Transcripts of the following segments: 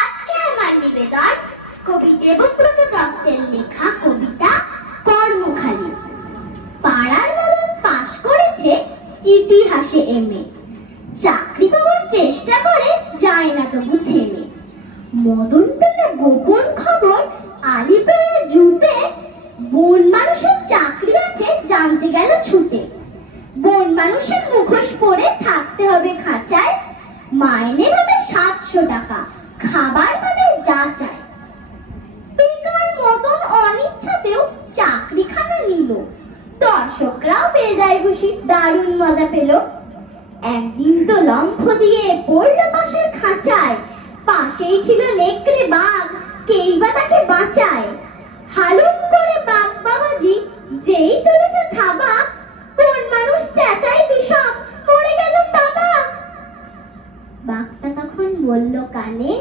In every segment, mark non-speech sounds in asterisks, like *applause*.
আজকে আমার নিবেদন, কবি দেবব্রত দত্তের লেখা কবিতা কর্মখালী। পাড়ার মদন পাশ করেছে ইতিহাসে এমএ। চাকরি পাওয়ার চেষ্টা করে যায় না তবু থেমে। মদন পেল গোপন খবর আলিপুরের জুতে। বন মানুষের চাকরি আছে, জানতে গেল ছুটে। বন মানুষের মুখোশ পরে থাকতে হবে খাঁচায়। মাইনে পাবে সাতশো টাকা। খাবার পাবে যা চায়। বেকার মতন অনিচ্ছাতেও চাকরিখানা নিল। দর্শকরাও যায় খুশি, দারুণ মজা পেল। একদিন তো লম্ফ দিয়ে পড়ল পাশের খাঁচায়। পাশেই ছিল নেকড়ে বাঘ, কেই বা তাকে বাঁচায়। হালুম করে বাঘ বাবাজি, যেই তুলেছে থাবা, কোন মানুষ চেঁচাই বিষম, মরে গেল বাবা। বাঘটা তখন বলল, কানে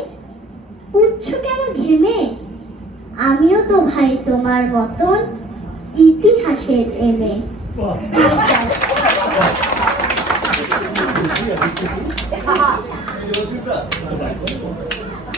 উচ্ছ কেন ঘেমে? আমিও তো ভাই তোমার মতন ইতিহাসের এমে *laughs*